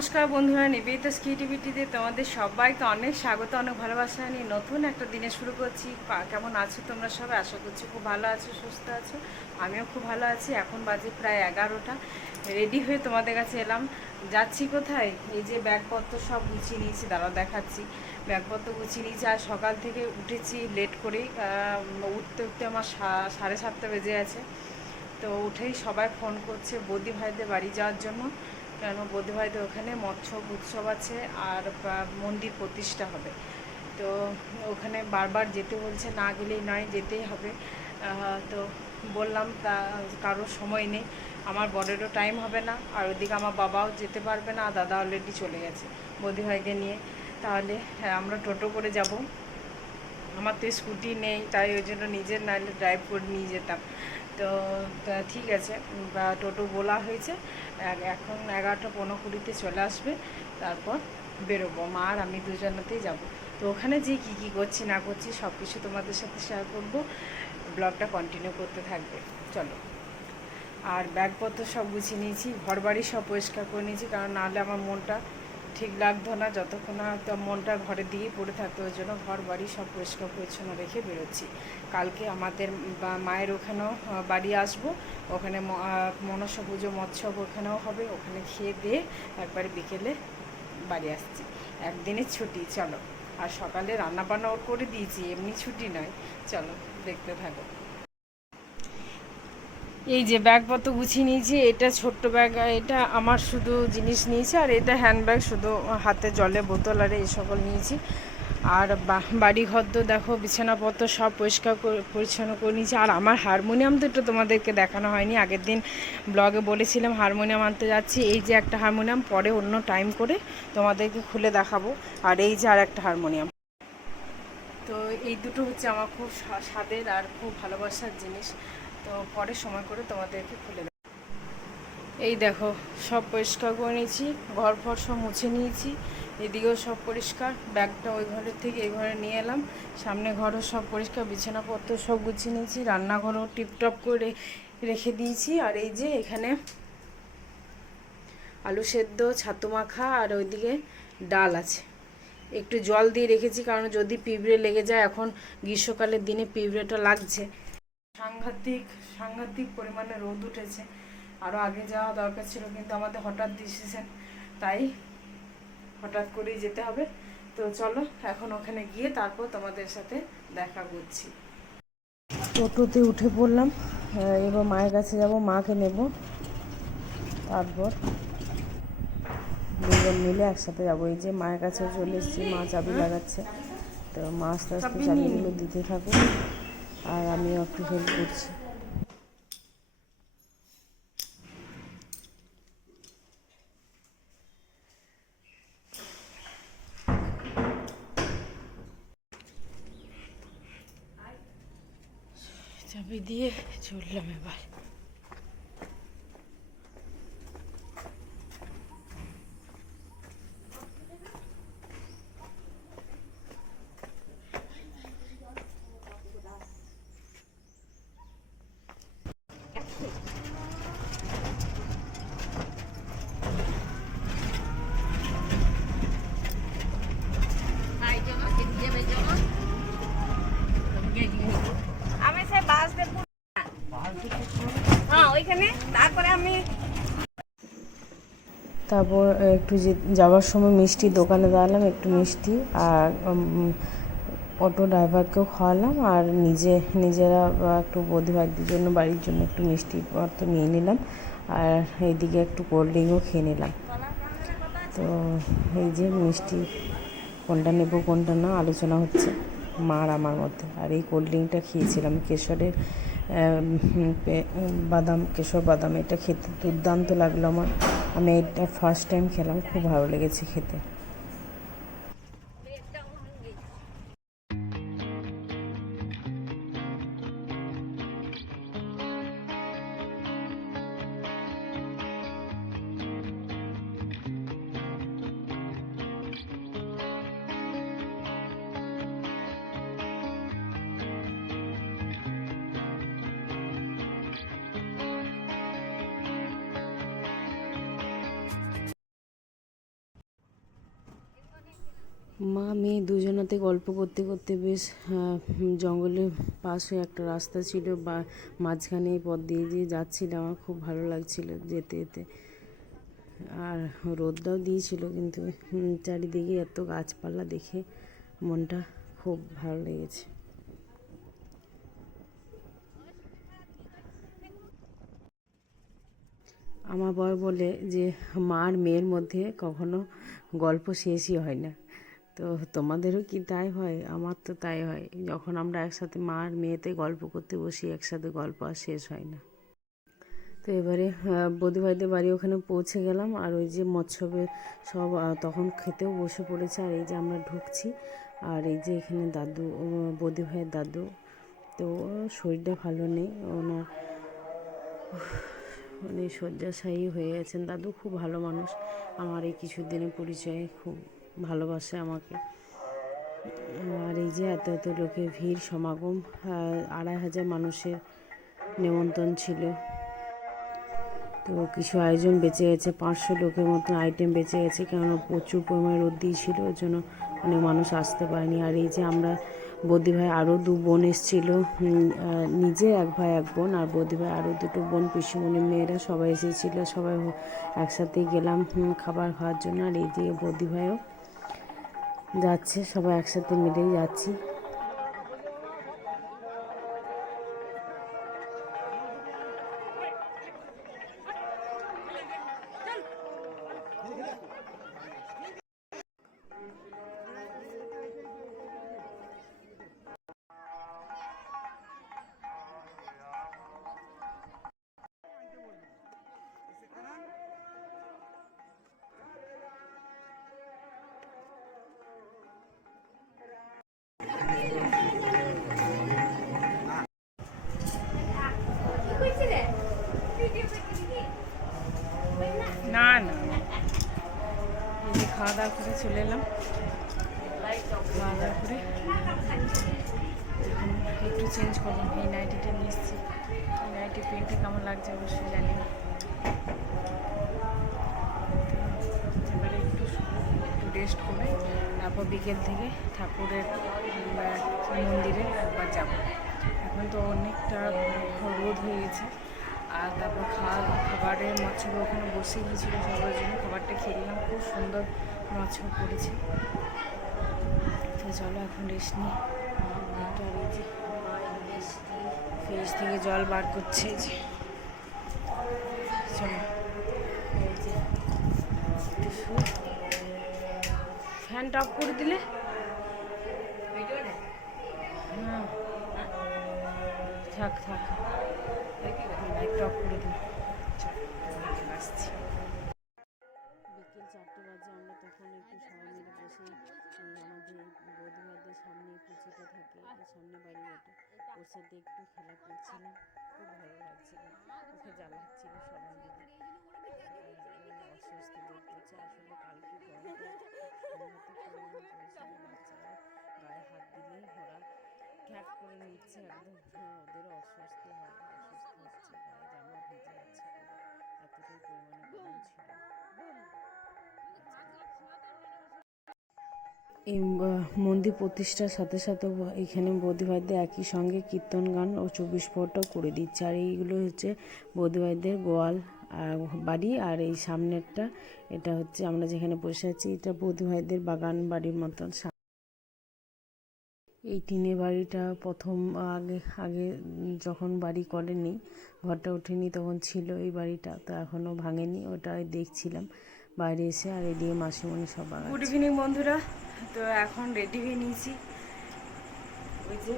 নমস্কার বন্ধুরা, নিবেদিতাস ক্রিয়েটিভিটিতে তোমাদের সবাইকে অনেক স্বাগত, অনেক ভালোবাসা নিয়ে নতুন একটা দিনে শুরু করছি। কেমন আছো তোমরা সবাই? আশা করছি খুব ভালো আছো, সুস্থ আছো। আমিও খুব ভালো আছি। এখন বাজে প্রায় 11টা। রেডি হয়ে তোমাদের কাছে এলাম। যাচ্ছি কোথায়? এই যে ব্যাগপত্র সব গুছিয়ে নিয়েছি, দাঁড়াও দেখাচ্ছি। ব্যাগপত্র গুছিয়ে নিয়েছি। আর সকাল থেকে উঠেছি লেট করেই, উঠতে উঠতে আমার 7:30 বেজে আছে। তো উঠেই সবাই ফোন করছে বৌদি ভাইদের বাড়ি যাওয়ার জন্য, কেন বৌদি ভাইদের ওখানে মৎস্য উৎসব আছে আর মন্দির প্রতিষ্ঠা হবে। তো ওখানে বারবার যেতে বলছে, না গেলেই নয়, যেতেই হবে। তো বললাম তা কারোর সময় নেই, আমার বরেরও টাইম হবে না, আর ওদিকে আমার বাবাও যেতে পারবে না, আর দাদা অলরেডি চলে গেছে বৌদি ভাইকে নিয়ে। তাহলে আমরা টোটো করে যাব। আমার তো স্কুটি নেই, তাই ওই জন্য নিজের নাইলে ড্রাইভ করে নিয়ে যেতাম। তো ঠিক আছে, টোটো বলা হয়েছে। এখন 11:15 চলে আসবে, তারপর বেরোবো। মা আর আমি দুজনেতেই যাব। তো ওখানে যে কী করছি না করছি সব কিছু তোমাদের সাথে শেয়ার করবো। ব্লগটা কন্টিনিউ করতে থাকবে, চলো। আর ব্যাগপত্র সব গুছিয়ে নিয়েছি, ঘর বাড়ি সব পরিষ্কার করে নিয়েছি, কারণ নাহলে আমার মনটা ঠিক লাগতো না যতক্ষণ না তো মনটা ঘরের দিকেই পড়ে থাকতো। ওই জন্য ঘর বাড়ি সব পরিষ্কার পরিচ্ছন্ন রেখে বেরোচ্ছি। কালকে আমাদের মায়ের ওখানেও বাড়ি আসবো, ওখানে মনসা পুজো মৎসব ওখানেও হবে, ওখানে খেয়ে দিয়ে একবারে বিকেলে বাড়ি আসছি। একদিনের ছুটি, চলো। আর সকালে রান্নাবান্নাও করে দিয়েছি, এমনি ছুটি নয়। চলো দেখতে থাকো। এই যে ব্যাগপত্র গুছিয়ে নিয়েছি। এটা ছোট্ট ব্যাগ, এটা আমার শুধু জিনিস নিয়েছি, আর এটা হ্যান্ডব্যাগ, শুধু হাতে জলের বোতল আর এই সকল নিয়েছি। আর বাড়ি ঘর তো দেখো, বিছানাপত্র সব পরিষ্কার পরিচ্ছন্ন করে নিয়েছি। আর আমার হারমোনিয়াম তো এটা তোমাদেরকে দেখানো হয়নি, আগের দিন ব্লগে বলেছিলাম হারমোনিয়াম আনতে যাচ্ছি। এই যে একটা হারমোনিয়াম, পরে অন্য টাইম করে তোমাদেরকে খুলে দেখাবো। আর এই যে আর একটা হারমোনিয়াম। তো এই দুটো হচ্ছে আমার খুব স্বাদের আর খুব ভালোবাসার জিনিস। তো পরে সময় করে তোমাদেরকে খুলে দেব। এই দেখো, সব পরিষ্কার করে নিয়েছি, ঘর ফর সব মুছে নিয়েছি। এদিকেও সব পরিষ্কার। ব্যাগটা ওই ঘরের থেকে এই ঘরে নিয়ে এলাম। সামনে ঘরও সব পরিষ্কার, বিছানাপত্র সব গুছিয়ে নিয়েছি, রান্নাঘরও টিপটপ করে রেখে দিয়েছি। আর এই যে এখানে আলু সেদ্ধ, ছাতু মাখা, আর ওইদিকে ডাল আছে। একটু জল দিয়ে রেখেছি, কারণ যদি পিঁপড়ে লেগে যায়, এখন গ্রীষ্মকালের দিনে পিঁপড়েটা লাগছে। সাংঘাতিক সাংঘাতিক পরিমাণে রোদ উঠেছে। আরও আগে যাওয়া দরকার ছিল, কিন্তু আমাদের হঠাৎ ডিসিশন, তাই হঠাৎ করেই যেতে হবে। তো চলো এখন ওখানে গিয়ে তারপর তোমাদের সাথে দেখা করছি। টোটোতে উঠে পড়লাম, এবার মায়ের কাছে যাব, মাকে নেব, তারপর দুজন মিলে একসাথে যাবো। এই যে মায়ের কাছে চলে এসেছি, মা চাবি লাগাচ্ছে। তো মা আস্তে আস্তে চাবিগুলো দিতে থাকুক, আর আমিও একটু হেল্প করছি। চাবি দিয়ে চললাম এবার। আমি সে বাস দেখব, হ্যাঁ ওইখানে, তারপরে আমি তারপর একটু যাওয়ার সময় মিষ্টির দোকানে দাঁড়ালাম, একটু মিষ্টি আর অটো ড্রাইভারকেও খাওয়ালাম, আর নিজেরা একটু বৌদি ভাইদের জন্য বাড়ির জন্য একটু মিষ্টি পত্র নিয়ে নিলাম, আর এইদিকে একটু কোল্ড ড্রিঙ্কও খেয়ে নিলাম। তো এই যে মিষ্টি কোনটা নেব কোনটা না আলোচনা হচ্ছে মার আমার মধ্যে। আর এই কোল্ড ড্রিঙ্কটা খেয়েছিলাম কেশরের কেশর বাদাম, এটা খেতে দুর্দান্ত লাগলো আমার। আমি এটা ফার্স্ট টাইম খেলাম, খুব ভালো লেগেছে খেতে। মা মেয়ে দুজনাতে গল্প করতে করতে বেশ জঙ্গলের পাশে একটা রাস্তা ছিল বা মাঝখানে এই পথ দিয়ে দিয়ে যাচ্ছিল। আমার খুব ভালো লাগছিল যেতে যেতে, আর রোদটাও দিয়েছিল, কিন্তু চারিদিকে এত গাছপালা দেখে মনটা খুব ভালো লেগেছে। আমার বর বলে যে মার মেয়ের মধ্যে কখনো গল্প শেষই হয় না। তো তোমাদেরও কি তাই হয়? আমার তো তাই হয়, যখন আমরা একসাথে মার মেয়েতে গল্প করতে বসি একসাথে গল্প আর শেষ হয় না। তো এবারে বৌদিভাইদের বাড়ি ওখানে পৌঁছে গেলাম, আর ওই যে মৎস্যবে সব তখন খেতেও বসে পড়েছে। আর এই যে আমরা ঢুকছি, আর এই যে এখানে দাদু, বৌদিভাইয়ের দাদু, তো শরীরটা ভালো নেই ওনার, মানে শয্যাশায়ী হয়ে গেছেন। দাদু খুব ভালো মানুষ, আমার এই কিছুদিনের পরিচয়ে খুব ভালোবাসে আমাকে। আর এই যে এত এত লোকের ভিড় সমাগম, 2500 মানুষের নেমন্তন্ন ছিল। তো কিছু আয়োজন বেঁচে গেছে, 500 লোকের মতো আইটেম বেঁচে গেছে, কেননা প্রচুর পরিমাণে রোদ দিয়েছিল, ওই জন্য অনেক মানুষ আসতে পারেনি। আর এই যে আমরা বৌদি ভাই আরও 2 বোন এসেছিল, নিজে 1 ভাই 1 বোন, আর বৌদি ভাই আরও 2 বোন, পিসিমণির মেয়েরা সবাই এসেছিল। সবাই একসাথেই গেলাম খাবার খাওয়ার জন্য। আর এই যে বৌদি ভাইও যাচ্ছে, সবাই একসাথে মিলেই যাচ্ছি। না না, এই যে খাওয়া দাওয়া করে চলে এলাম। খাওয়া দাওয়া করে একটু চেঞ্জ করলাম, এই নাইটিটা নিয়ে এসেছি। এই নাইটি প্রিন্টটা কেমন লাগছে অবশ্যই জানি। এবারে একটু রেস্ট করে তারপর বিকেল থেকে ঠাকুরের মন্দিরে একবার যাব। এখন তো অনেকটা রোদ হয়ে গেছে। আর তারপর খাবারের মৎস্য ওখানে বসে গিয়েছিলো সবার জন্য, খাবারটা খেয়ে নিলাম, খুব সুন্দর মৎস্য করেছে। তো চলো এখন রেস্ট নিই। একটু আর এই যে ফ্রিজ থেকে জল বার করছে, যে চলো এই যে একটু ফ্যানটা অফ করে দিলে, হ্যাঁ থাক থাক, লাইটটা অফ করে দিই। আসছি। বিকেল 4টে বাজে, আমরা তখন একটু সবাই মিলে বসে আমাদের বৌদিভাইদের সামনে পুচুটা থাকে, সামনে বাড়ি ওঠে, ওর সাথে একটু খেলা করছিলাম, খুব ভালো লাগছিল। ওকে জ্বালাচ্ছিল সবাই মিলে, অস্বস্তি বোধ করছে। আসলে কালকে গরমটা সাংঘাতিক পরিমাণে পড়েছিল, বাচ্চারা গায়ে হাত দিলেই ওরা খ্যাক করে নিচ্ছে একদম, ওদেরও অস্বস্তি হয়, অসুস্থ হচ্ছে, গায়ে জামা ভিজে যাচ্ছে, এতটাই পরিমাণে গরম ছিল। এই মন্দির প্রতিষ্ঠার সাথে সাথে এখানে বৌদিভাইদের একই সঙ্গে কীর্তন গান ও 24 প্রহরটাও করে দিচ্ছে। আর এইগুলো হচ্ছে বৌদিভাইদের গোয়াল বাড়ি, আর এই সামনেরটা এটা হচ্ছে আমরা যেখানে বসে আছি, এটা বৌদিভাইদের বাগান বাড়ির মতন। এই টিনের বাড়িটা প্রথম আগে আগে যখন বাড়ি করেনি, ঘরটা ওঠেনি, তখন ছিল এই বাড়িটা, তো এখনও ভাঙেনি, ওটাই দেখছিলাম বাইরে এসে। আর এদিকে মাসিমণি সবার। গুড ইভিনিং বন্ধুরা, তো এখন রেডি হয়ে নিয়েছি। ওই যে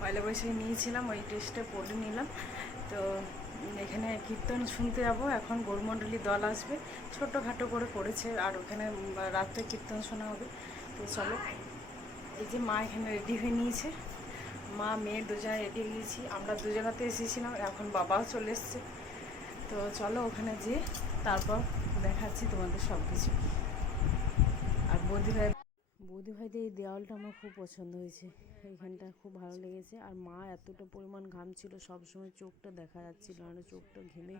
পয়লা বৈশাখে নিয়েছিলাম, ওই ড্রেসটা পরে নিলাম। তো এখানে কীর্তন শুনতে যাবো, এখন গৌরমণ্ডলী দল আসবে, ছোটোখাটো করে করেছে, আর ওখানে রাত্রে কীর্তন শোনা হবে। তো চলো, এই যে মা এখানে রেডি হয়ে নিয়েছে, মা মেয়ে দুজনে রেডি হয়ে গিয়েছি, আমরা দুজনাতে এসেছিলাম, এখন বাবাও চলে এসছে। তো চলো ওখানে যেয়ে তারপর দেখাচ্ছি তোমাদের সব কিছু। আর বৌদিভাইদের এই দেওয়ালটা আমার খুব পছন্দ হয়েছে, এইখানটা খুব ভালো লেগেছে। আর মা এতটা পরিমাণ ঘামছিল, সবসময় চোখটা দেখা যাচ্ছিল না, চোখটা ঘেমে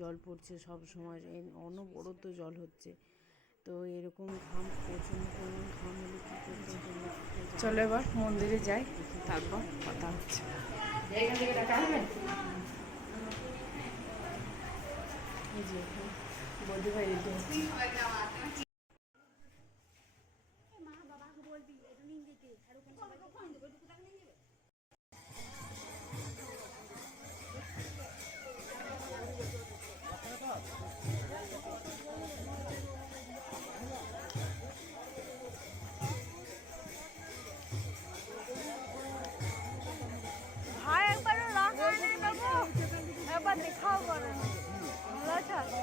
জল পড়ছে সব সময়, অনবরত জল হচ্ছে। তো এরকম ঘাম, প্রচণ্ড পরিমাণ ঘাম হলে কী করতে হয়? চলো এবার মন্দিরে যাই, তারপর কথা হচ্ছে। এই যে বৌদি ভাই রেডি হচ্ছে। ভাই একবার রাখা নেই বাবু, একবার দেখাও করেন ভালো আছে।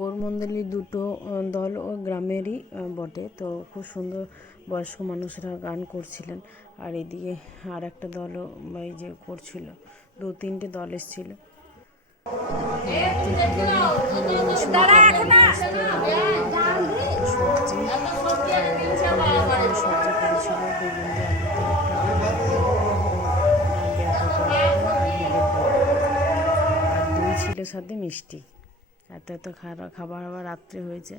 গৌরমণ্ডলী দুটো দল ও গ্রামেরই বটে। তো খুব সুন্দর বয়স্ক মানুষরা গান করছিলেন, আর এদিকে আর একটা দলও এই যে করছিল, 2-3টে দল এসেছিল। সবজি করেছিল, বেগুন দিয়ে আর দই ছিল, সাথে মিষ্টি। এত এত খাবার আবার রাত্রে হয়েছে।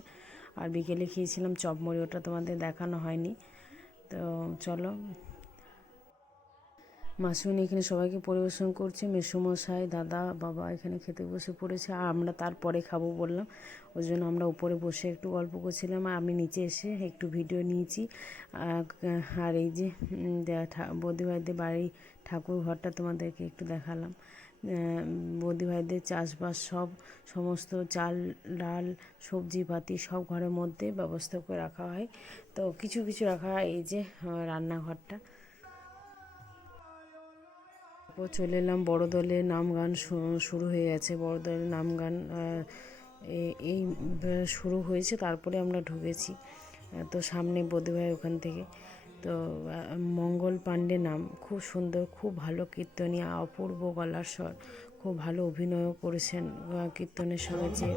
আর বিকেলে খেয়েছিলাম চপমুড়ি, ওটা তোমাদের দেখানো হয়নি। তো চলো, মাসুনি এখানে সবাইকে পরিবেশন করছে, মেসোমশাই, দাদা, বাবা এখানে খেতে বসে পড়েছে। আর আমরা তারপরে খাবো বললাম, ওই জন্য আমরা উপরে বসে একটু গল্প করছিলাম, আর আমি নিচে এসে একটু ভিডিও নিয়েছি। আর এই যে বৌদিভাইদের বাড়ি ঠাকুর ঘরটা তোমাদেরকে একটু দেখালাম। বৌদিভাইদের চাষবাস সমস্ত চাল ডাল সবজিপাতি সব ঘরের মধ্যে ব্যবস্থা করে রাখা হয়। তো কিছু কিছু রাখা হয়, এই যে রান্নাঘরটা। চলে এলাম, বড় দলের নাম গান শুরু হয়ে গেছে। বড় দলের নাম গান এই শুরু হয়েছে, তারপরে আমরা ঢুকেছি। তো সামনে বৌদিভাই ওখান থেকে। তো মঙ্গল পাণ্ডে নাম, খুব সুন্দর, খুব ভালো কীর্তনিয়া, অপূর্ব গলার স্বর, খুব ভালো অভিনয়ও করেছেন কীর্তনের সঙ্গে, যে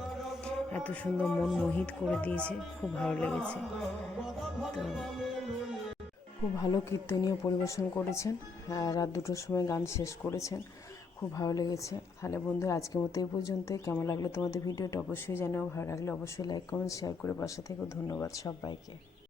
এত সুন্দর মন মোহিত করে দিয়েছে, খুব ভালো লেগেছে। তো খুব ভালো কীর্তনীয় পরিবেশন করেছেন, রাত 2টোর সময় গান শেষ করেছেন, খুব ভালো লেগেছে। তাহলে বন্ধুরা আজকের মতো এই পর্যন্তই। কেমন লাগলো তোমাদের ভিডিওটা অবশ্যই জানাও, ভালো লাগলে অবশ্যই লাইক কমেন্ট শেয়ার করে পাশে থেকো। ধন্যবাদ সবাইকে।